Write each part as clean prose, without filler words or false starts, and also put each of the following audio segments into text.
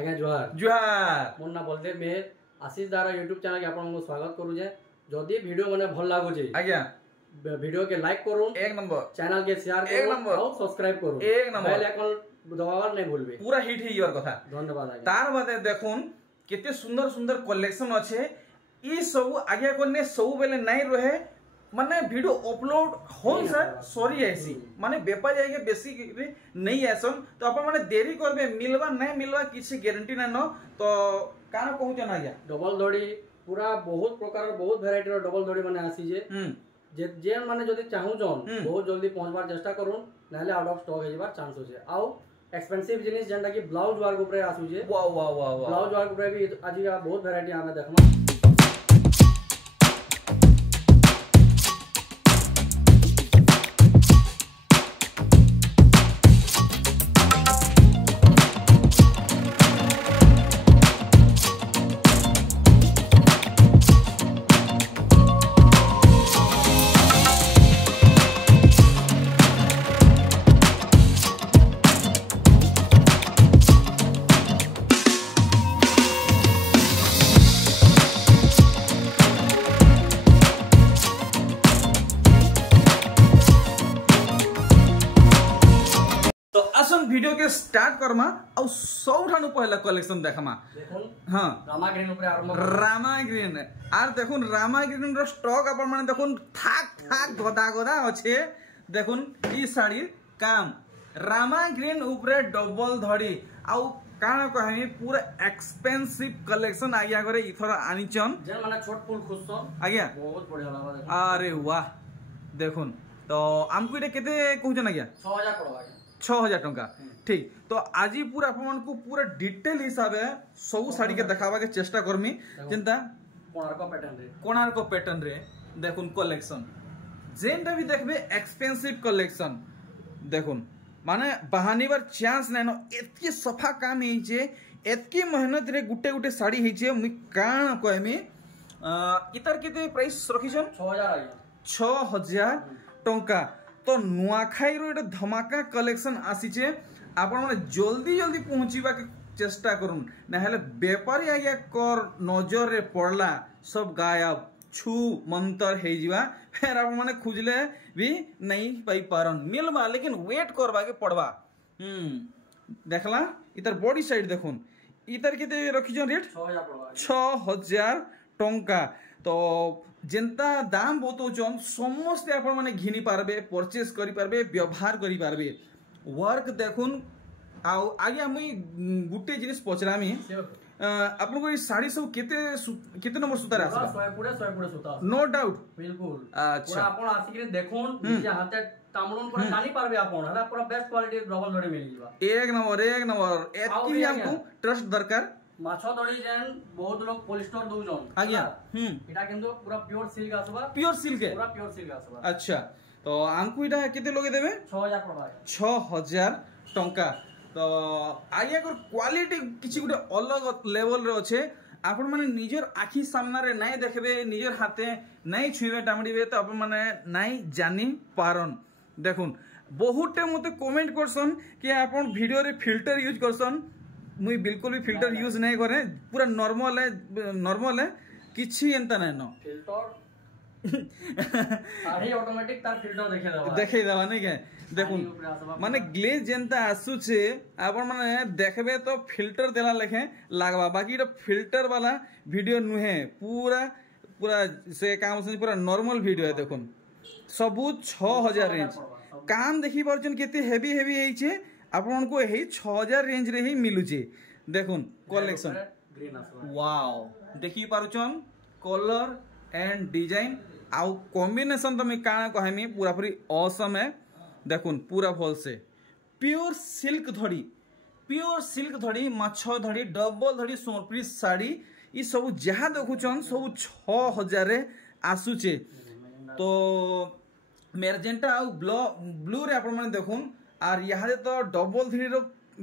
आज्ञा जुहार जुहार मोर ना बलदेव मेहर आशीष Dara YouTube channel के आपन स्वागत करूजे। जदि वीडियो मने भल लागुचे आज्ञा वीडियो के लाइक करूँ, एक नंबर चैनल के शेयर करूँ और सब्सक्राइब करूँ, एक नंबर बेल आइकन दबावल नहीं भूलबे। पूरा हिट ही योर कथा। धन्यवाद आज्ञा। तार बादे देखुन केते सुंदर सुंदर कलेक्शन अच्छे। ई सब आज्ञा कोने सब बेले नहीं रहे माने वीडियो अपलोड होन सर सॉरी ऐसी माने व्यापारी आगे बेसी नहीं आसन तो अपन माने देरी करबे मिलवा नहीं मिलवा किसी गारंटी ना न तो काना कहू जना आज्ञा डबल धड़ी पूरा बहुत प्रकार बहुत वैरायटी रो डबल धड़ी माने आसी जे जे माने जदी चाहू जन बहुत जल्दी पहुंचबार चेष्टा करूं नाले out of stock Heber chance होचे। आउ एक्सपेंसिव जिनिस जेंटा की ब्लाउज वर्क ऊपर आसु जे वाह वाह वाह वाह ब्लाउज वर्क ऊपर भी आज का बहुत वैरायटी हमें देखमा। वीडियो के स्टार्ट करमा और सबठानु पहला कलेक्शन देखमा देखुन हां रामा ग्रीन ऊपर आरंभ रामा ग्रीन आर देखुन रामा ग्रीन रो स्टॉक अपन माने देखुन थाक थाक गदा गदा अच्छे। देखुन ई साड़ी काम रामा ग्रीन ऊपर डबल धड़ी आउ काना कहमी पूरा एक्सपेंसिव कलेक्शन आज्ञा करे इथर आनिचन जे माने छोट फूल खुससन आज्ञा बहुत बढ़िया लागा देखुन। अरे वाह देखुन तो हमको इटे केते कहउछन आज्ञा 6000 पड़वा 6000 टंका ठीक। तो आज पूरा अपन को पूरा डिटेल हिसाब है सब साड़ी के देखावा के चेष्टा करमी जेंता कोणार्क पैटर्न रे देखुन कलेक्शन जेंटा भी देखबे एक्सपेंसिव कलेक्शन देखुन माने बहानीबार चांस नै न एतकी सफा काम हेई जे एतकी मेहनत रे गुटे गुटे साड़ी हेई जे मुई कान कहमी इतर केते प्राइस रखिछन 6000 टंका। तो नुआखाई रो एटा धमाका कलेक्शन आसीचे आपण माने जल्दी जल्दी पहुंचीबा के चेष्टा करूं नहले व्यापारी आया कर नजर रे पड़ला सब गायब छू मंतर हे जीवा फिर आपण माने खुजले भी नहीं पाई पारन मिलबा लेकिन वेट करबा के पड़बा। देखला इतर बॉडी साइड देखुन इतर केते रखिजन रेट 6000 टंका। तो जेंता दाम बतौचन समस्ते आपण माने घिनी पारबे परचेस करि पारबे व्यवहार करि पारबे वर्क देखुन आउ आगे मुई गुटे जिनिस पचरामी आपन को साड़ी सब केते नंबर सुतार आसा 100 पुरे सुता नो डाउट बिल्कुल। अच्छा पूरा आपण आसी के देखुन निजे हाथे तामड़न पर जानी पारबे आपण हला पूरा बेस्ट क्वालिटी डबल धड़ी मिल जीवा एक नंबर एतकी हमको ट्रस्ट दरकार माछो दड़ी जेन बहुत लोग पॉलिस्टर दउजन आज्ञा एटा किंतु पूरा प्योर सिल्क आसबा प्योर सिल्क है पूरा प्योर सिल्क आसबा। अच्छा तो हमको एटा केते लोगे देबे 6000 पड़बा 6000 टंका। तो आज्ञा को क्वालिटी किछि गुटे अलग लेवल रे अछि आपण माने निजर आखी सामना रे नहीं देखबे निजर हाथे नहीं छुइबे टामडीबे तो आपण माने नहीं जानी पारन। देखुन बहुते मते कमेंट करसन कि आपण वीडियो रे फिल्टर यूज करसन मुई बिल्कुल भी फिल्टर यूज नहीं करे पूरा नॉर्मल है किछि एंता नै न फिल्टर साड़ी ऑटोमेटिक तार फिल्टर देखे देबा नहीं के देखुन माने ग्लेज जेंता आसु छे आपण माने देखबे तो फिल्टर देला लेखे लागबा बाकी रो फिल्टर वाला वीडियो नुहे पूरा पूरा से काम से पूरा नॉर्मल वीडियो है। देखुन सबु 6000 रेंज काम देखि परछन केते हेवी हेवी हेई छे आपण को यही 6000 रेंज रे ही मिलुचे। देखुन कलेक्शन वाओ देखि पारुचन कलर एंड डिजाइन आउ कॉम्बिनेशन तो मैं काना कहमी पूरा पूरी ऑसम है। देखुन पूरा भल से प्योर सिल्क धड़ी माछो धड़ी डबल धड़ी सोनप्री साड़ी ई सब जहाँ देखुचन सब 6000 रे आसुचे। तो मेरजेंटा आउ ब्लू रे आपण माने देखुन आर यहाँ तो डबल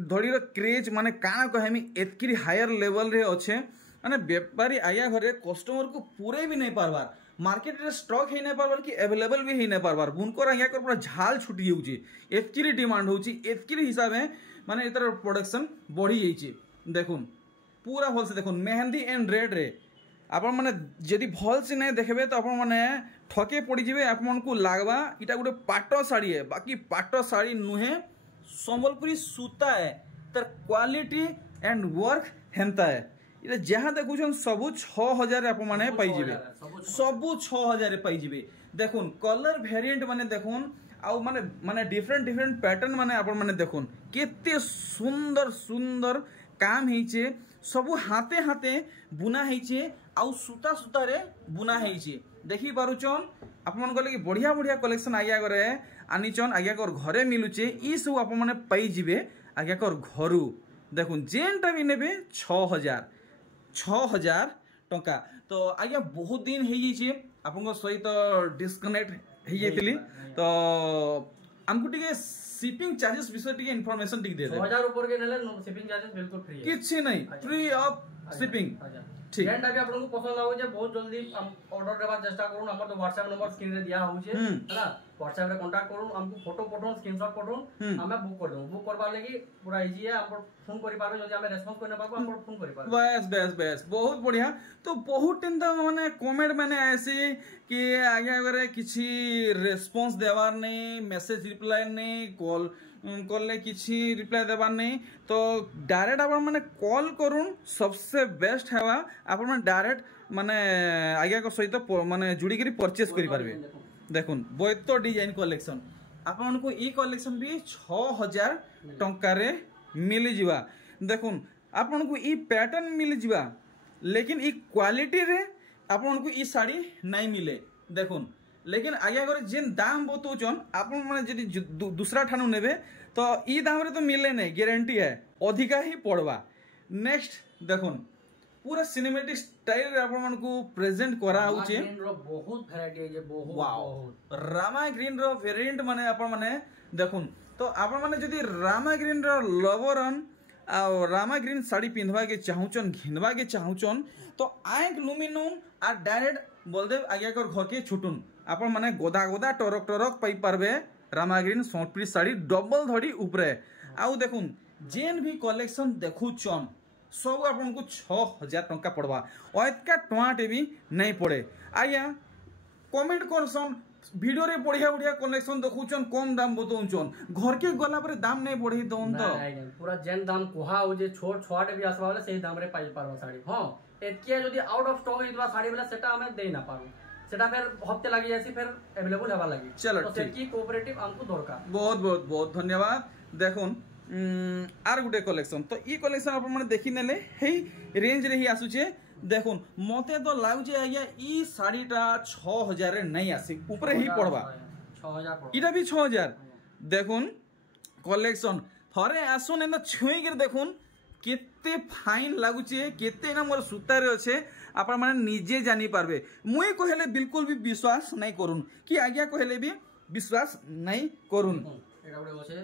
धड़ी रो क्रेज माने काना कहमी एतकी हायर लेवल रे अच्छे माने व्यापारी आया घरे कस्टमर को पूरे भी नहीं पारबार मार्केट रे स्टॉक ही नहीं पारबार कि अवेलेबल भी ही नहीं पारबार बुनकर आया कर पूरा झाल छुटी जाउची एतकी डिमांड होची एतकी हिसाब है माने इतर प्रोडक्शन बढ़ी जाइची। देखुन पूरा भल से देखुन मेहंदी एंड रेड रे आपण माने जदि भल से नहीं देखबे तो आपण माने ठके पड़ी जिवे आपण को लागबा इटा गुटे पाट साड़ी है बाकी पाट साड़ी नुहे संबलपुरी सूता है तर क्वालिटी एंड वर्क हेंता है इटा जहाँ देखुछन सबु 6000 आपण माने पाई जिवे सबु 6000 पाई जिवे देखुन कलर वेरिएंट माने देखुन आउ माने माने डिफरेंट पैटर्न माने आपण माने देखुन केते सुंदर सुंदर काम हेचे सबु हाथे हाथे बुना हेचे आउ सूता सूता रे बुना हेचे देखि पारुचन आपण को लगी बढ़िया बढ़िया कलेक्शन आज्ञा करे आनीचन आज्ञा कर घरे मिलुचे ई सब आपण माने पाई जिवे आज्ञा कर घरु देखुन जेनटा भी नेबे 6000 टंका तो आज्ञा बहुत दिन हे जेचे आपण सहित डिस्कनेक्ट हे जेतली तो हमको टिके शिपिंग चार्जेस विषय टिके इन्फॉर्मेशन टिके दे दे 6000 ऊपर के नेले शिपिंग चार्जेस बिल्कुल फ्री है किछि नहीं फ्री ऑफ शिपिंग ठीक जेनटा भी आपन को पसंद लागो जे बहुत जल्दी हम ऑर्डर देबा चेष्टा करूं हमर तो WhatsApp नंबर स्क्रीन रे दिया होउचे हैना WhatsApp रे कांटेक्ट करूं हमको फोटो पठों स्क्रीनशॉट पठों हमें बुक कर दो बुक करबा लागि पूरा इजी है हम फोन करि पारो जदि हमें रेस्पॉन्स करने पाबो हम फोन करि पारो बस बहुत बढ़िया तो बहुत टिन तो माने कमेंट माने ऐसे कि आगे करे किछि रेस्पॉन्स देवार नहीं मैसेज रिप्लाई नहीं कॉल कॉल किछि रिप्लाई देवार नहीं तो डायरेक्ट आपण माने कॉल करूं सबसे बेस्ट हेवा आपण माने डायरेक्ट माने आगे को सहित माने जुड़ी करी परचेस करि पारबे देखुन बहुत डिजाइन कलेक्शन आपण को ई कलेक्शन भी 6000 टंका रे मिल जिवा देखुन आपण को ई पैटर्न मिल जिवा लेकिन ई क्वालिटी रे आपण को ई साड़ी नहीं मिले देखुन लेकिन आगे अगर जेन दाम बतौचन आपण माने जदि दूसरा ठानु नेबे तो ई दाम रे तो मिले नहीं गारंटी है अधिका ही पड़वा नेक्स्ट देखुन पूरा सिनेमैटिक स्टाइल रे आपण को प्रेजेंट करा होचे बहुत वैरायटी है जे बहुत वाओ रामा ग्रीन रो वेरिएंट माने आपण माने देखुन तो आपण माने जदि रामा ग्रीन रो लवरन आ रामा ग्रीन साड़ी पिंधवा के चाहूचन घिनवा के चाहूचन तो आंख लुमिनुम आ डायरेक्ट बोलदेव आगे कर घर के छुटुन आपण माने गोदा गोदा टरक टरक पाई पारबे रामा ग्रीन सोटपी साड़ी डबल धड़ी ऊपरे आउ देखुन जेन भी कलेक्शन देखुचन सब आपन को 6000 टंका पड़वा अतका टमाटे भी नहीं पड़े आया कमेंट करसन वीडियो रे बढ़िया बढ़िया कलेक्शन देखुचन कम दाम बतौचन घर के गला पर दाम नहीं बढ़ी दोन तो पूरा जेन दाम कोहा हो जे छोट छोटे भी आसबा वाला सही दाम रे पाई पारबा साड़ी हां एतिया जदी आउट ऑफ स्टॉक होइतबा साड़ी वाला सेटा हमें दे ना पारू सेटा फिर हफ्ते लागि जासी फिर अवेलेबल हेबा लागि चलो तो सेकी कोऑपरेटिव हमको दरकार बहुत धन्यवाद देखुन आर गुटे कलेक्शन तो ई कलेक्शन आपण माने देखि नेले हेई रेंज रे ही आसुचे देखुन मते तो लागुचे आज्ञा ई साड़ीटा 6000 रे नहीं आसी ऊपर ही पड़वा 6000 इटा भी 6000 देखुन कलेक्शन थरे आसुन एना छुई के देखुन केते फाइन लागुचे केते ना मोर सूता रे अच्छे आपण माने निजे जानी पारबे मुई कहले बिल्कुल भी विश्वास नहीं करूं कि आज्ञा कहले भी विश्वास नहीं करूं एटा बडे होचे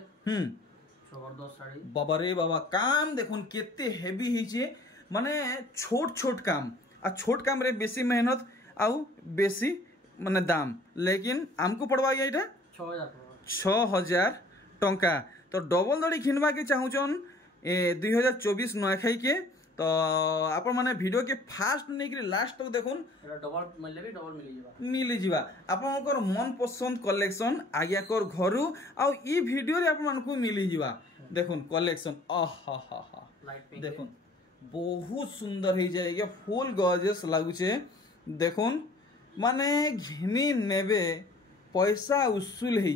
जबरदस्त साड़ी बाबा रे बाबा काम देखुन केते हेवी हिचे माने छोट छोट काम आ छोट काम रे बेसी मेहनत आउ बेसी माने दाम लेकिन हमको पड़वा गया इटा 6000 टंका तो डबल दड़ी खिनवा के चाहूचन 2024 नुआखाई के तो आपण माने वीडियो के फास्ट नहीं कि लास्ट तक देखुन डबल मिलले भी डबल मिली जिवा आपनकर मन पसंद कलेक्शन आज्ञा कर घरु आ ई वीडियो रे आपण मानकु मिली जिवा देखुन कलेक्शन आहा हा हा देखुन बहुत सुंदर हे जाएगा फुल गॉर्जियस लागुचे देखुन माने घिनी नेबे पैसा उसूल हे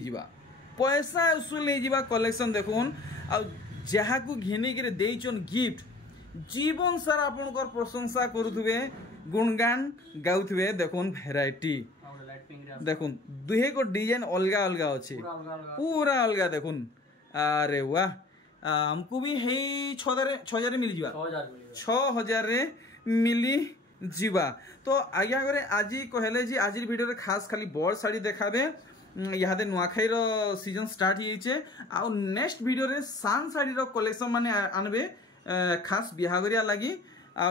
जिवा कलेक्शन देखुन आ जहा को घिनी के देइचन गिफ्ट जीवन सारा आपनकर प्रशंसा करुथुबे गुणगान गाउथुबे देखुन वैरायटी देखुन दुहे को डिजाइन अलगा अलगा अछि पूरा अलगा देखुन अरे वाह हमको भी हे 6000 मिल जिवा 6000 रे मिली जिवा तो आज्ञा करे आज कहले जी आज वीडियो रे खास खाली बड़ साड़ी देखाबे यहाँ नुआखाई रो सीजन स्टार्ट होइछे आ नेक्स्ट वीडियो रे सान साड़ी रो कलेक्शन माने आनबे खास बिहागरिया लगी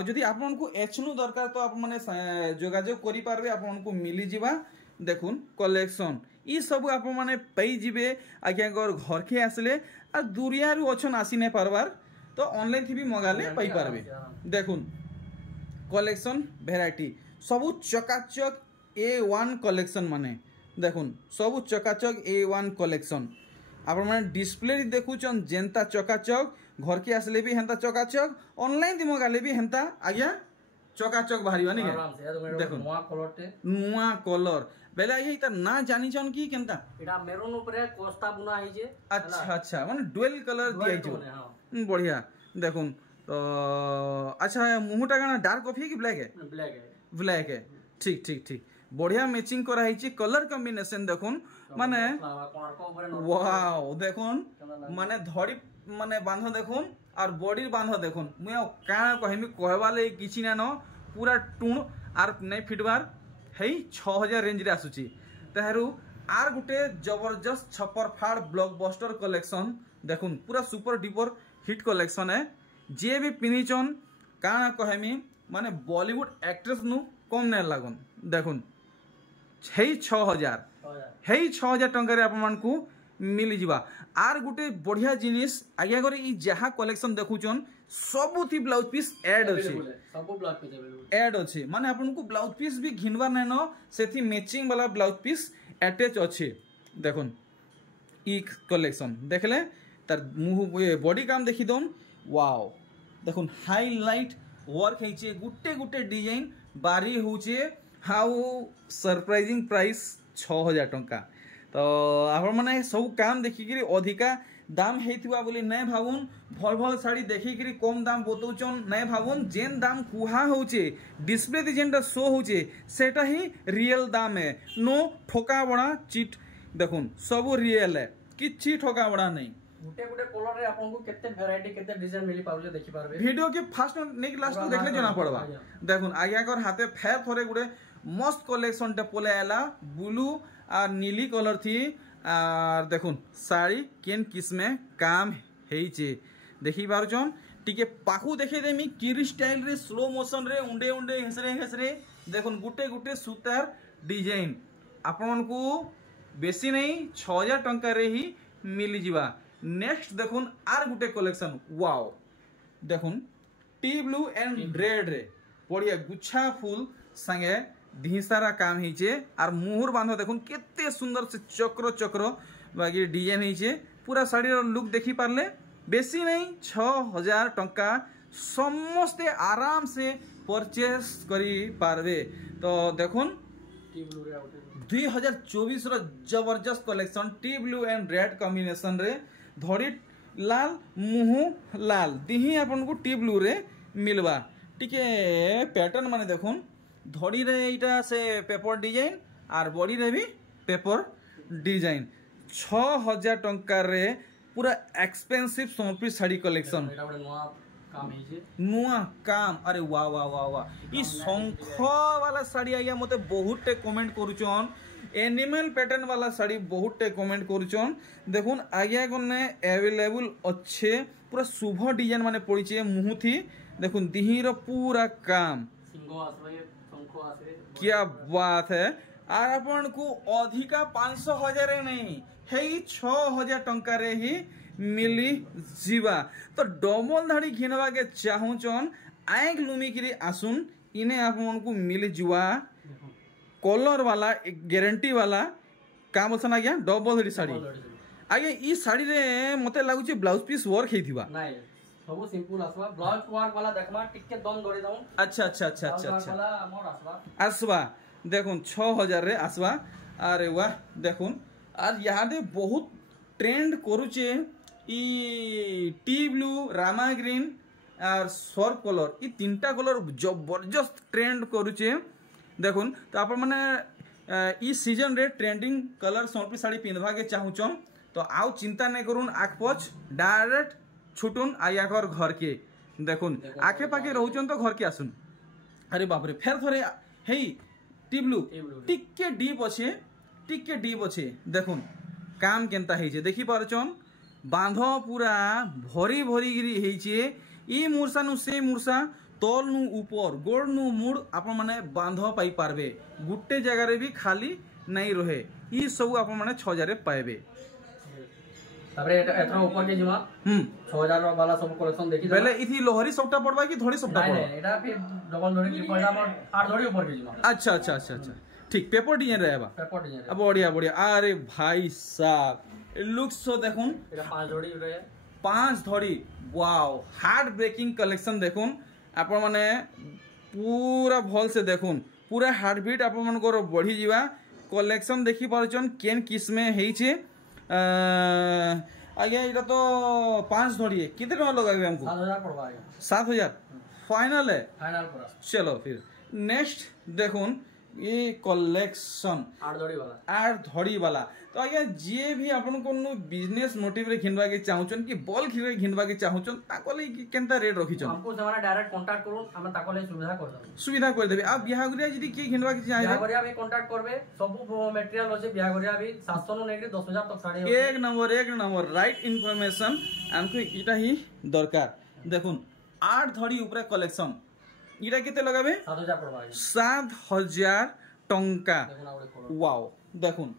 जदि आपन को एचनु दरकार तो आप माने जोगाजोग करि पारबे आपन को मिली जिवा देखुन कलेक्शन ई सब आप माने पई जिबे आज्ञा घर के आसले आ दुरिया रु अछन आसी नै पारबार तो ऑनलाइन थी भी मंगाले पाई पारबे देखुन कलेक्शन भेराइटी सबु चकाचक A1 कलेक्शन माने देखुन सबु चकाचक A1 कलेक्शन आपण माने डिस्प्ले देखुचन जेंता चकाचक घर के आसले भी हेंता चकाचक ऑनलाइन दिमो गाले भी हेंता आज्ञा चकाचक बाहरी बानी देखो नुआ कलर बेले आज्ञा इता ना जानी छन की केनता एटा मेरून ऊपर कोस्टा बुना है जे अच्छा अच्छा माने डुअल कलर दिया छ बढ़िया देखुन तो अच्छा मुहटा गाना डार्क कॉफी है कि ब्लैक है ब्लैक है ठीक ठीक ठीक बढ़िया मैचिंग करा है कलर कॉम्बिनेशन देखुन माने वाओ देखुन माने धड़ी माने बांध देखुन और बॉडी बांध देखुन मुया काना कहमी कहबाले किछि ना न पूरा टूण आर नै फिटबार है 6000 रेंज रे आसुची ताहरू आर गुटे जबरदस्त छपर फाड़ ब्लॉकबस्टर कलेक्शन देखुन पूरा सुपर डुपर हिट कलेक्शन है जे भी पिनिचन काना कहमी माने बॉलीवुड एक्ट्रेस नु कम नै लागन देखुन है 6000 टंका रे आपन मान को मिली जिबा आर गुटे बढ़िया जिनिस आज्ञा करे ई जहा कलेक्शन देखुचन सबुथी ब्लाउज पीस ऐड अछि सब ब्लाउज पीस ऐड अछि माने आपन को ब्लाउज पीस भी घिनबार नै न सेथि मैचिंग वाला ब्लाउज पीस अटैच अछि देखुन ई कलेक्शन देखले तार मुंह बॉडी काम देखि दोन वाओ देखुन हाईलाइट वर्क हेचे गुटे गुटे डिजाइन बारी होचे हाउ सरप्राइजिंग प्राइस 6000 टंका तो आपण माने सब काम देखिकरी अधिका दाम हेतिबा बोली नै भाबुन भल भल साड़ी देखिकरी कम दाम बतौचन नै भाबुन जेन दाम कुहा होचे डिस्प्ले दे जेनटा शो होचे सेटा ही रियल दाम है नो ठोका बड़ा चिट देखुन सब रियल है किछि ठोका बड़ा नहीं गुटे गुटे कलर रे आपन को केते वैरायटी केते डिजाइन मिली पाउले देखि पारबे वीडियो के फास्ट नेक लास्ट में देखले जना पड़बा देखुन आज्ञा कर हाथे फेर थोरे गुडे मस्त कलेक्शन टे पोले आला ब्लू और नीली कलर थी और देखुन साड़ी केन किस्मे काम हेइचे देखि पारछन टिके पाखु देखे देमी किरी स्टाइल रे स्लो मोशन रे उंडे उंडे हेसरे देखुन गुटे गुटे सूतार डिजाइन आपन को बेसी नहीं 6000 टंका रे ही मिली जिबा नेक्स्ट देखुन आर गुटे कलेक्शन वाओ देखुन टी ब्लू एंड रेड रे बढ़िया गुच्छा फूल संगे ढीसारा काम हेचे और मुहुर बांध देखुन केते सुंदर से चक्र चक्र बाकी डिजाइन हेचे पूरा साड़ी लुक देखि पारले बेसी नहीं 6000 टंका समस्ते आराम से परचेस करी पारबे तो देखुन 2024 रो जबरदस्त collection tea blue and red combination रे धड़ी लाल मुहु लाल दिही आपन को टी ब्लू रे मिलबा टिके पैटर्न माने देखुन धड़ी रे इटा से पेपर डिजाइन और बॉडी रे भी पेपर डिजाइन 6000 टंका रे पूरा एक्सपेंसिव सोनपुरी साड़ी कलेक्शन नुआ काम अरे वाह वाह वाह वाह ई शंख वाला साड़ी आया मते बहुत टे कमेंट करूचन एनिमल पैटर्न वाला साड़ी बहुत टे कमेंट करूचन देखुन आज्ञा कोने अवेलेबल अच्छे पूरा शुभ डिजाइन माने पड़ीचे मुहु थी देखुन दिही रो पूरा काम क्या बात है और अपन को अधिका 500,000 नहीं है 6000 टंका रे ही मिली जीवा तो डबल धाड़ी घिनवा के चाहूचन आएक लुमिकिरी आसुन इने आपन को मिली जुआ कलर वाला गारंटी वाला काम बोलसन आज्ञा डबल धाड़ी साड़ी आगे ई साड़ी रे मते लागु छै ब्लाउज पीस वर्क हेतिबा नाही सब सिंपल आसबा ब्लाउज वर्क वाला देखमा टिके दम दौड़ी दाऊ अच्छा अच्छा अच्छा अच्छा अच्छा वाला मोर आसबा आसबा देखुन 6000 रे आसबा अरे वाह देखुन और यहाँ दे बहुत ट्रेंड करूचे E tea blue Rama green और सर्फ कलर ई तीनटा कलर जबरदस्त ट्रेंड करूचे देखुन तो आप माने ई सीजन रे ट्रेंडिंग कलर सोनपुरी साड़ी पिंधवा के चाहूचन तो आउ चिंता नहीं करूँ आख पछ डायरेक्ट छुटुन आयाकर घर के देखुन आखे पाखे रहउचन तो घर के आसुन अरे बाप रे फेर थोड़े हे टिब्लू टिके डीप अच्छे देखुन काम केनता हेचे देखि पारचन बांध पूरा भरी भरी गिरी हेचे ई मूर्छा नु से मूर्छा तल नु ऊपर गोड़ नु मुड़ आप माने बांध पाई पारबे गुटे जगह रे भी खाली नहीं रहे ई सब आप माने 6000 रे पाएबे तापरे एथरा ऊपर के जिमा 6000 वाला सब कलेक्शन देखि पहले इथि लोहरी सबटा पड़बा कि धड़ी सबटा पड़बा नहीं एटा फिर डबल धड़ी ट्रिपल दा मोर 8 धड़ी ऊपर के जिमा अच्छा अच्छा अच्छा अच्छा ठीक पेपर डिजाइन रहेबा पेपर डिजाइन अब बढ़िया बढ़िया अरे भाई साहब लुक्स सो देखुन एटा 5 धड़ी रहे 5 धड़ी वाओ हार्ट ब्रेकिंग कलेक्शन देखुन आपण माने पूरा भल से देखुन पूरा हार्ट बीट आपण मनकर बढ़ी जीवा कलेक्शन देखि पारछन केन किस्मे हेइछे आगे इटा तो 5 धड़ी कितने टका लगाबे हमको 7000 पड़बा 7000 फाइनल है फाइनल पूरा चलो फिर नेक्स्ट देखुन ये कलेक्शन 8 धड़ी वाला तो आज्ञा जे भी आपन को बिजनेस मोटिव रे घिनबा के चाहुचन कि बल्क रे घिनबा के चाहुचन ताकले केनता रेट रखिचन हमको जमाना डायरेक्ट कांटेक्ट करूं हम ताकले सुविधा कर देबे आ बिहा गुरिया जदी के घिनबा के चाहे बिहा गुरिया भी कांटेक्ट करबे सब मटेरियल होचे बिहा गुरिया भी 700 नु नेके 10000 तक साड़ी एक नंबर राइट इंफॉर्मेशन हमको इटा ही दरकार देखुन 8 धड़ी ऊपर कलेक्शन इटा केते लगाबे 7000 पड़बा 7000 टंका वाओ देखुन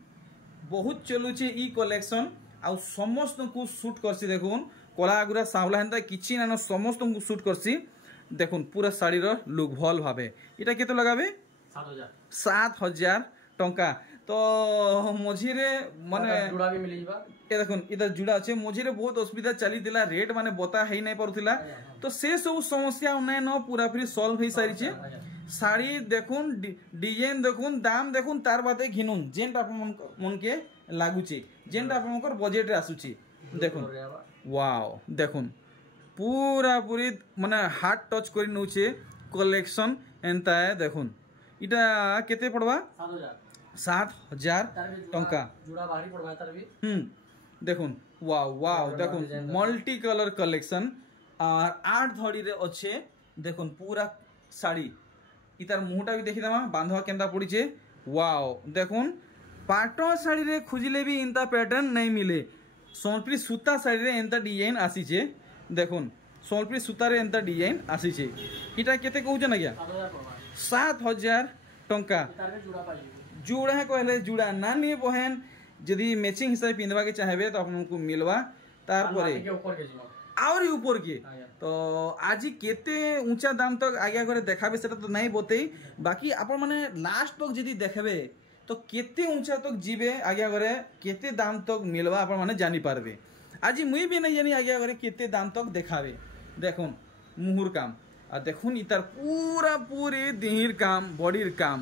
बहुत चलुचे ई कलेक्शन आ समस्त को शूट करसी देखुन कला गुरा सावला हेंता किछि ना समस्त को शूट करसी देखुन पूरा साड़ी रो लुक भल भाबे इटा केते लगाबे 7000 टंका तो मझिरे माने जुड़ा भी मिली जीवा ए देखुन इधर जुड़ा আছে मझिरे बहुत असुविधा चली दिला रेट माने बता हेई नै परुथिला तो से सब समस्या नै न पूरा फिर सॉल्व हेई सारी छे साड़ी देखुन डिजाइन देखुन दाम देखुन तार बाते घिनुन जेंटा मन के लागुचे जेंटा आपनकर बजट रे आसुची देखुन वाओ देखुन पूरा पूरी माने हार्ट टच करि नउचे कलेक्शन एंता है देखुन इटा केते पड़बा 7000 टंका जुड़ा भारी पड़बा तार भी देखुन वाओ वाओ देखुन मल्टी कलर कलेक्शन और 8 धड़ी रे अच्छे देखुन पूरा साड़ी इतार मुहटा भी देखि दमा बांधवा केंदा पड़ीचे वाओ देखुन पाटो साड़ी रे खुजिले भी इंता पैटर्न नहीं मिले सोनपुरी सूता साड़ी रे एंता डिजाइन आसीचे देखुन सोनपुरी सूता रे एंता डिजाइन आसीचे इटा केते कहउछ ना क्या 7000 टंका जुड़ा कहले जुड़ा नानी बहन यदि मैचिंग हिसाब पिंधवा के चाहेबे तो आपनको मिलवा तार परे और ऊपर के तो आज केते ऊंचा दाम तक आगे करे देखाबे सेटा तो नहीं बतई बाकी आपण माने लास्ट तक जदी देखबे तो केते ऊंचा तक जीवे आगे करे केते दाम तक मिलवा आपण माने जानी पारबे आज मुई भी नहीं जानी आगे करे केते दाम तक देखाबे देखुन मुहुर काम आ देखुन इतार पूरा पूरी देहिर काम बॉडीर काम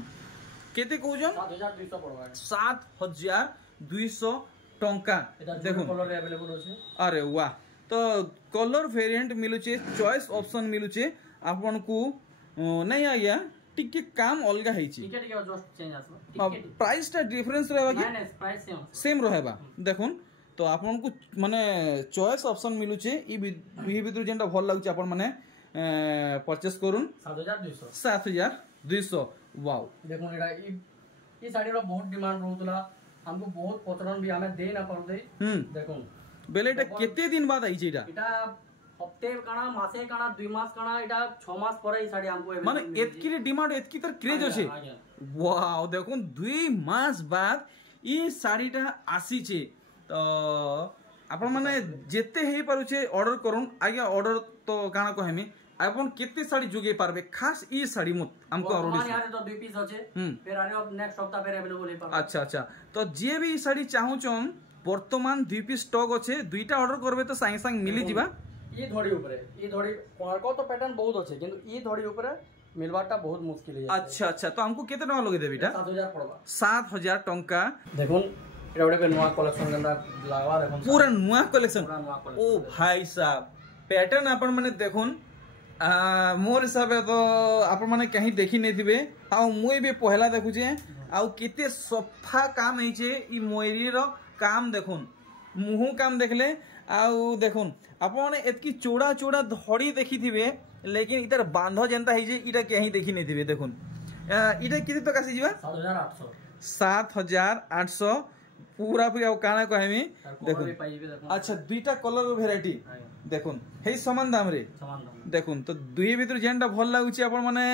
केते कहउजन 7200 पड़बा 7200 टंका देखुन कलर रे अवेलेबल होचे अरे वाह तो कलर वेरिएंट मिलुचे चॉइस ऑप्शन मिलुचे आपन को नहीं आ गया टिके काम अलगा हेची टिके जस्ट चेंज आसो प्राइस टा डिफरेंस रहबा कि नहीं प्राइस सेम रहबा देखुन तो आपन को माने चॉइस ऑप्शन मिलुचे ई भीतर जेंटा भल लागुचे आपन माने परचेस करून 7200 वाओ देखुन एटा ई साड़ी रो बहुत डिमांड रहतला हमको बहुत पचरन भी हमें दे ना पर दे देखुन बेले एटा केते दिन बाद आई जेटा एटा हफ्ते काना मासे काना 2 मास काना एटा 6 मास परे ई साड़ी हमको माने एतकी रे डिमांड एतकी तर क्रेज होचे वाओ देखुन 2 मास बाद ई साड़ीटा आसी छे तो आपण माने जेते हेई पारुचे ऑर्डर करून आगे ऑर्डर तो काना कहमी अपन केते साड़ी जुगे पारबे खास ई साड़ी मत हमको ऑर्डर यार तो 2 पीस होचे फिर आरे अब नेक्स्ट हफ्ता पे अवेलेबल हे पारबे अच्छा अच्छा तो जे भी साड़ी चाहू चन वर्तमान 2 पीस स्टॉक अच्छे दुईटा ऑर्डर करबे तो सांगे सांग मिली जीवा ई धड़ी ऊपर ई धड़ी कोणाको तो पैटर्न बहुत अच्छे किंतु ई धड़ी ऊपर मिलवाटा बहुत मुश्किल है अच्छा अच्छा तो हमको केते टका लगे देबीटा 7000 पड़बा 7000 टंका देखुन एटा ओडे नुवा कलेक्शन गंदा लागवा देखुन पूरा नुवा कलेक्शन ओ भाई साहब पैटर्न आपण माने देखुन मोर हिसाब तो आपण माने कहीं देखि नै थिबे आ मुई भी पहला देखुचे आ केते सफा काम हेचे ई मोयरी रो काम देखुन मुहु काम देखले आउ देखुन आपण एतकी चोड़ा चोड़ा धड़ी देखि थिबे लेकिन इधर बांधो जेंता हेजे इटा कहीं देखि नै थिबे देखुन इटा केते तक आसी जीवा 7800 पूरा पूरा काना कहमी देखुन अच्छा दुईटा कलर वेराइटी देखुन हे समान दाम रे देखुन तो दुई भीतर जेंटा भल लागुची आपण माने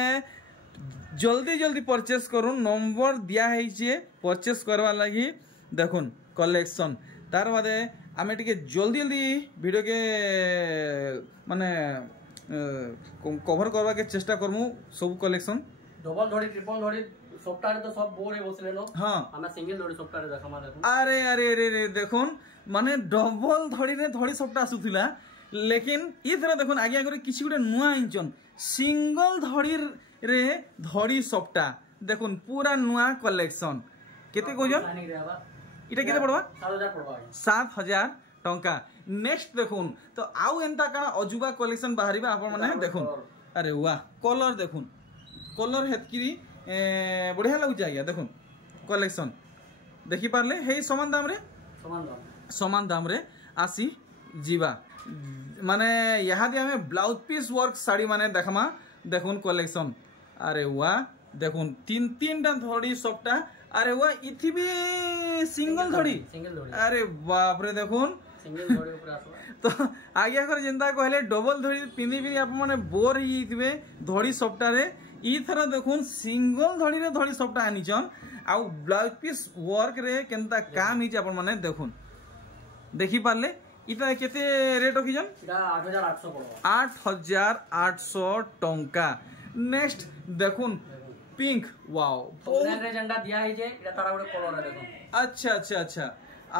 जल्दी जल्दी परचेस करूँ नंबर दिया है परचेस करवा लगी देखुन कलेक्शन तार बादे आमे टिके जल्दी जल्दी वीडियो के माने कवर करवा के चेष्टा करमु सब कलेक्शन डबल धड़ी ट्रिपल धड़ी सप्ताह तो सब बोर है बसले नो हां हमें सिंगल धड़ी सप्ताह देखा देखो अरे अरे अरे देखुन माने डबल धड़ी रे धड़ी सप्ताह आसुथिला लेकिन ई तरह देखुन आगे आगे किसी गुटे नुआ इंचन सिंगल धड़ी रे धड़ी सप्ताह देखुन पूरा नुआ कलेक्शन केते कहजन इटा केते पड़वा 7000 पड़वा 7000 टंका नेक्स्ट देखुन तो आउ एंता काना अजुबा कलेक्शन बाहरिबा आपन माने देखुन अरे वाह कलर देखुन कलर हेतकी बढ़िया लागुच आज्ञा देखुन कलेक्शन देखि पारले हे समान दाम रे आसी जीवा माने यहाँ दे हमें ब्लाउज पीस वर्क साड़ी माने देखमा देखुन कलेक्शन अरे वाह देखुन तीन टा धड़ी सबटा अरे वाह इथि भी सिंगल धड़ी अरे बाप रे देखुन सिंगल धड़ी ऊपर आसो तो आगे कर जेंता कहले डबल धड़ी पिंदी आप माने बोर ही थिबे धड़ी सबटा रे ई थरा देखुन सिंगल धड़ी रे धड़ी सबटा आनिचन आ ब्लाउज पीस वर्क रे केनता काम हिच आपन माने देखुन देखि पारले इटा केते रेट रखिजन इटा 8800 पड़ो 8800 टंका नेक्स्ट देखुन पिंक वाओ बहुत रे झंडा दिया है जे इटा तारा गुटे कलर है देखो अच्छा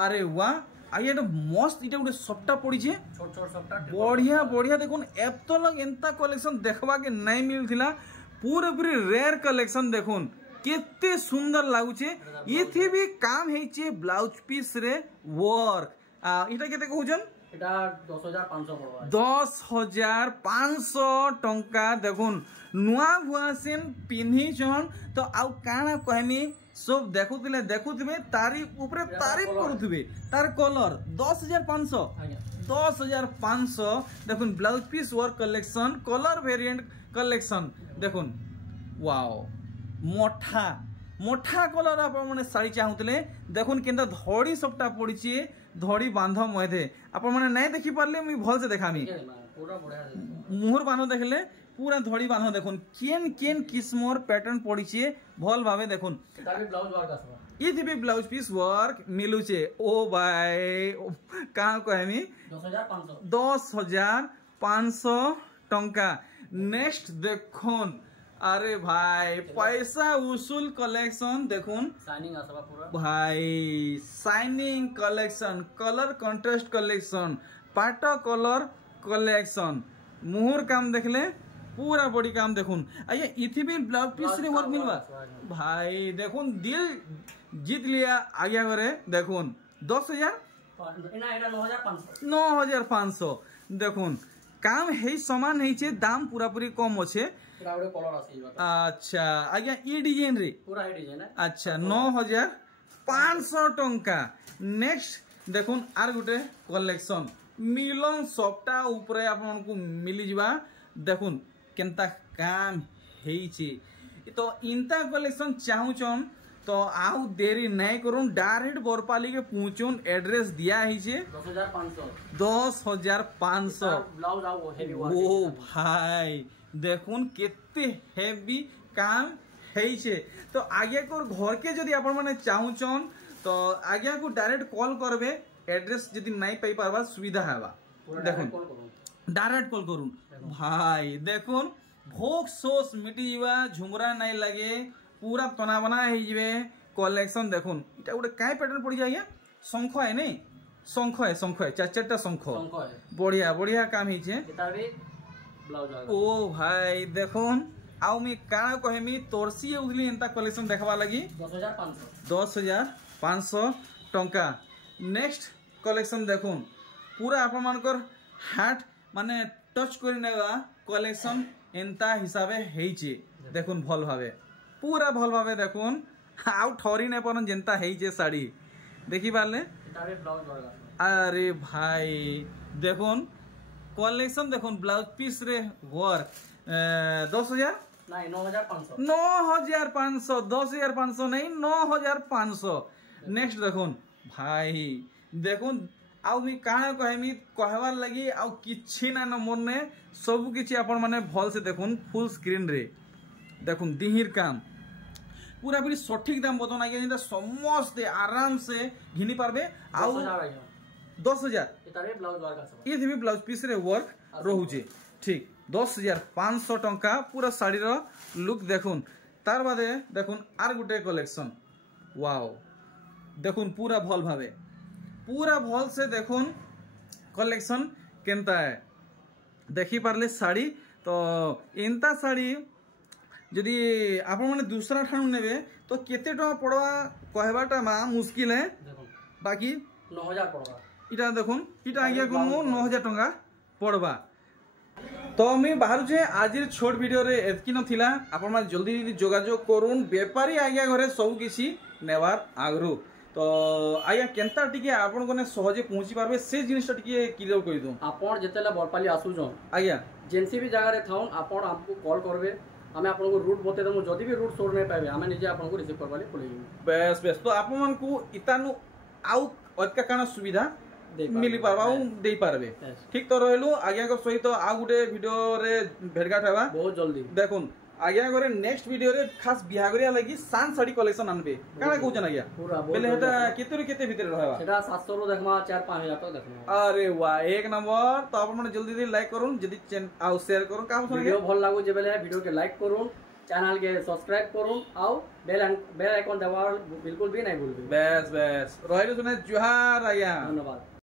अरे वाह आइए तो मस्त इटा गुटे सप्टा पड़ी छे छोट सप्टा बढ़िया देखुन एप तो लग एंता कलेक्शन देखबा के नहीं मिलथिला पूरी रेयर कलेक्शन देखुन केते सुंदर लागुचे इथि भी काम हेचे ब्लाउज पीस रे वर्क इटा केते कहउजन इटा 10500 पड़वा 10500 टंका देखुन नुआ भुआसेन पिन्ही छन तो आउ काना कहमी सब देखुथिबे तारीफ ऊपर तारीफ करुथिबे तार कलर 10500 देखुन blouse piece work collection colour variant collection देखुन वाओ मोठा कलर आप माने साड़ी चाहूतले देखुन केनता धड़ी सबटा पड़ीची धड़ी बांध मधे आप माने नहीं देखि पारले मी भल से देखामी पूरा बढ़िया मुहर बांध देखले पूरा धड़ी बांध देखुन केन किस्मर पैटर्न पड़ीची भल भावे देखुन इटा भी ब्लाउज वर्क आसबा इथि भी ब्लाउज पीस वर्क मिलुचे ओ भाई का कहमी 10500 टंका नेक्स्ट देखुन अरे भाई पैसा उसूल कलेक्शन देखुन शाइनिंग आसबा पूरा भाई shining collection colour contrast collection पाटा कलर कलेक्शन मुहर काम देखले पूरा बॉडी काम देखुन आइए इथि भी ब्लाउज पीस रे वर्क मिलवा भाई देखुन दिल जीत लिया आगे करे देखुन 10000 इना 9500 देखुन काम है समान है दाम पूरा पूरी कम अच्छे अच्छा आज्ञा ई डिजाइन रे पूरा ई डिजाइन है अच्छा 9500 टंका नेक्स्ट देखुन आर गुटे कलेक्शन मिलन सप्ता ऊपर आपन को मिली जिबा देखुन केनता काम हेइची तो इंता कलेक्शन चाहूचन तो आउ देरी नहीं करूँ डायरेक्ट बोरपाली के पहुंचुन एड्रेस दिया है 10500 ब्लाउज आओ हेवी वर्क ओ भाई देखुन केते हेवी काम है तो आगे को घर के जदि आपण माने चाहूचन तो आगे को डायरेक्ट कॉल करबे एड्रेस जदि नहीं पाई पारबा सुविधा हेबा देखुन डायरेक्ट कॉल करूँ भाई देखुन भोग सोस मिटी जीवा झुमरा नहीं लगे पूरा तना बना है कलेक्शन देखुन इटा गोटे काय पैटर्न पड़ जाए शंख है नहीं शंख है चार शंख बढ़िया काम है ओ भाई देखुन आउ मी काना कहमी तोरसी उदली एंता कलेक्शन देखबा लगी 10500 टंका नेक्स्ट कलेक्शन देखुन पूरा आप मानकर हार्ट माने टच कर नेगा कलेक्शन एंता हिसाबे हेइचे देखुन भल भावे पूरा भल भावे देखुन आउ ठरी ने पन जेंता हेइचे साड़ी देखि पारले अरे भाई देखुन कलेक्शन देखुन ब्लाउज पीस रे वर्क 10000 नहीं 9500 10500 नहीं 9500 नेक्स्ट देखुन भाई देखुन आउ मी काना कहमी कहवार लगी आउ किछि ना नंबर ने सब किछि आपण माने भल से देखुन फुल स्क्रीन रे देखुन दिहिर काम पूरा पूरी सठिक दाम बतन आगे समस्ते आराम से घिनी पारबे आउ 10,000 इतारे ब्लाउज वर्क आसबो ये भी ब्लाउज पीस रे वर्क रहुचे ठीक 10,500 टंका पूरा साड़ी रो लुक देखुन तार बादे देखुन आर गुटे कलेक्शन वाओ देखुन पूरा भल से देखुन कलेक्शन केनता है देखी पारले साड़ी तो एंता साड़ी जदि आपण माने दूसरा ठाणु नेबे तो केते टका पड़वा कहबाटा मा मुश्किल है बाकी 9000 पड़वा इटा देखुन इटा आज्ञा कोन 9000 टका पड़वा तो मैं बाहर छे आज छोट वीडियो रे एतकी नथिला आपण माने जल्दी जल्दी जोगाजोग करूँ बेपारी आज्ञा घरे सब किसी नेवार आगरू तो आज्ञा केनता टिके आपण कोने सहजे पहुंची पारबे से जिनिसटा टिके क्लियर कर दो आपण जेतेला बरपाली आसु जोन आज्ञा जेनसी भी जगह रे थाउन आपण आपको कॉल करबे हमें आपन को रूट बते दमु जदी भी रूट सोर नै पाबे हमें निजे आपन को रिसीव करबाले पड़ेगी बेस तो आपण मन को इतानु आउ अतका काना सुविधा मिली पारबा दे पारबे ठीक तो रहलु आज्ञा को सहित आ गुटे वीडियो रे भेटघाट हेबा बहुत जल्दी देखुन आज्ञा करे नेक्स्ट वीडियो रे खास बिहागरिया लगी सान साड़ी कलेक्शन आनबे काना कहउछन आज्ञा पूरा पहले हेता केते रे केते भीतर रहबा सेटा 700 रो देखमा 4-5 तक देखमा अरे वाह एक नंबर तो आपण मन जल्दी जल्दी लाइक करूं जदी चैनल आउ शेयर करूं काम सुन वीडियो भल लागो जे बेले वीडियो के लाइक करूं चैनल के सब्सक्राइब करूं आउ बेल आइकन दबाव बिल्कुल भी नहीं भूलबे बस रहलो सुने जुहार आज्ञा धन्यवाद।